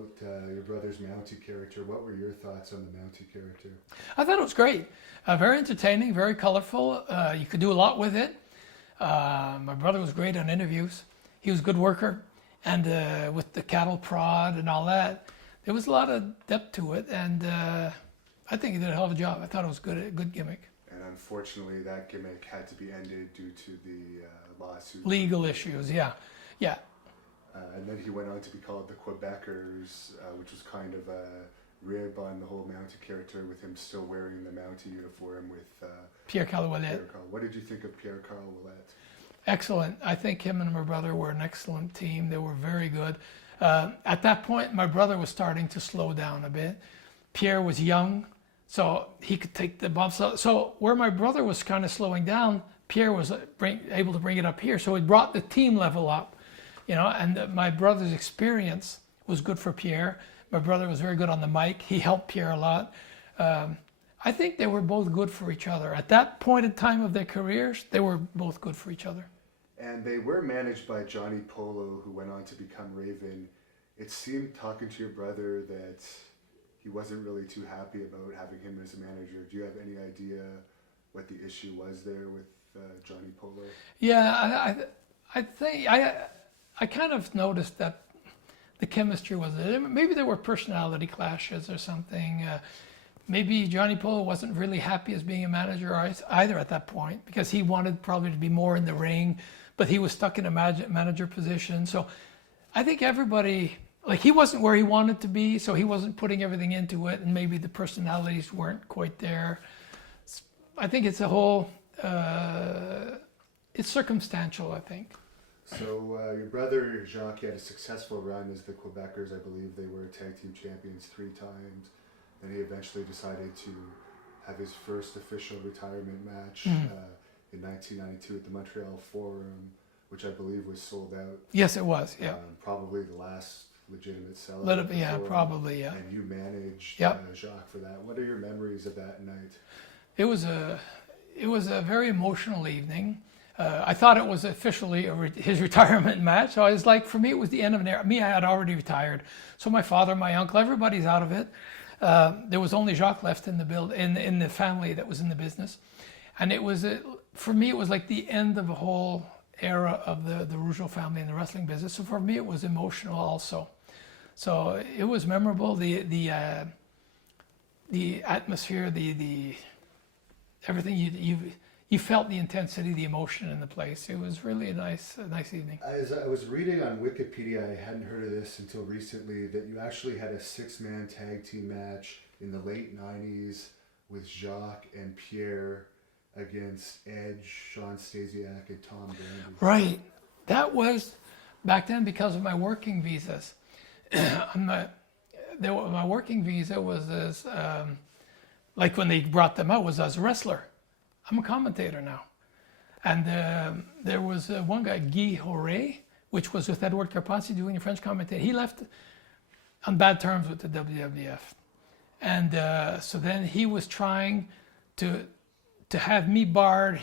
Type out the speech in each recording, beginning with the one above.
about your brother's Mountie character. What were your thoughts on the Mountie character? I thought it was great. Very entertaining, very colorful. You could do a lot with it. My brother was great on interviews. He was a good worker. And with the cattle prod and all that, there was a lot of depth to it. And I think he did a hell of a job. I thought it was a good gimmick. And unfortunately, that gimmick had to be ended due to the lawsuit. Legal issues, yeah. Yeah. And then he went on to be called the Quebecers, which was kind of a rib on the whole Mountie character, with him still wearing the Mountie uniform with Pierre Oulette. What did you think of Pierre Oulette? Excellent. I think him and my brother were an excellent team. They were very good. At that point, my brother was starting to slow down a bit. Pierre was young, so he could take the bumps. So where my brother was kind of slowing down, Pierre was able to bring it up here. So he brought the team level up, you know, and my brother's experience was good for Pierre. My brother was very good on the mic. He helped Pierre a lot. I think they were both good for each other. At that point in time of their careers, they were both good for each other. And they were managed by Johnny Pollo, who went on to become Raven. It seemed, talking to your brother, that he wasn't really too happy about having him as a manager. Do you have any idea what the issue was there with Johnny Pollo? Yeah, I think I kind of noticed that the chemistry was there. Maybe there were personality clashes or something. Maybe Johnny Pollo wasn't really happy as being a manager either at that point, because he wanted probably to be more in the ring, but he was stuck in a manager position. So I think everybody, like, he wasn't where he wanted to be, so he wasn't putting everything into it, and maybe the personalities weren't quite there. I think it's a whole, it's circumstantial, I think. So your brother Jacques had a successful run as the Quebecers. I believe they were tag team champions 3 times. Then he eventually decided to have his first official retirement match in 1992 at the Montreal Forum, which I believe was sold out. Yes, it was. Yeah. Probably the last legitimate sellout. Yeah, probably. Yeah. And you managed Jacques for that. What are your memories of that night? It was a very emotional evening. I thought it was officially his retirement match. So I was like, for me, it was the end of an era. Me, I had already retired. So my father, my uncle, everybody's out of it. There was only Jacques left in the in the family that was in the business. And it was, for me, it was like the end of a whole era of the Rougeau family in the wrestling business. So for me, it was emotional also. So it was memorable. The atmosphere, the everything you felt the intensity, the emotion in the place. It was really a nice evening. As I was reading on Wikipedia, I hadn't heard of this until recently, that you actually had a 6-man tag team match in the late 90s with Jacques and Pierre against Edge, Sean Stasiak, and Tom Brady. Right. That was back then because of my working visas. My working visa was as, like when they brought them out, was as a wrestler. I'm a commentator now. And there was one guy, Guy Horet, which was with Edward Carpentier doing a French commentator. He left on bad terms with the WWF. And so then he was trying to have me barred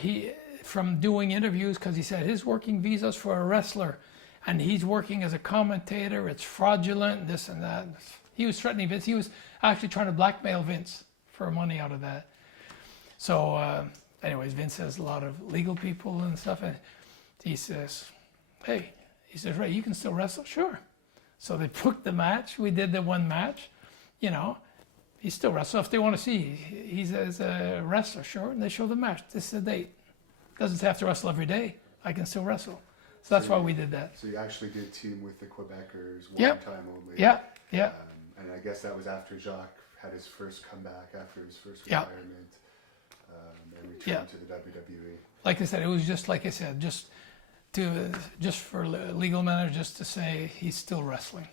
from doing interviews, because he said his working visa's for a wrestler and he's working as a commentator, it's fraudulent, this and that. He was threatening Vince. He was actually trying to blackmail Vince for money out of that. So anyways, Vince has a lot of legal people and stuff, and he says, hey, he says, Ray, you can still wrestle? Sure. So they booked the match. We did the one match, you know. He still wrestles. So if they want to see, he's as a wrestler, sure, and they show the match. This is the date. Doesn't have to wrestle every day. I can still wrestle. So that's why we did that. So you actually did team with the Quebecers one time only. Yeah, yeah. And I guess that was after Jacques had his first comeback after his first retirement and returned to the WWE. Like I said, it was just like I said, just for legal matters, just to say he's still wrestling.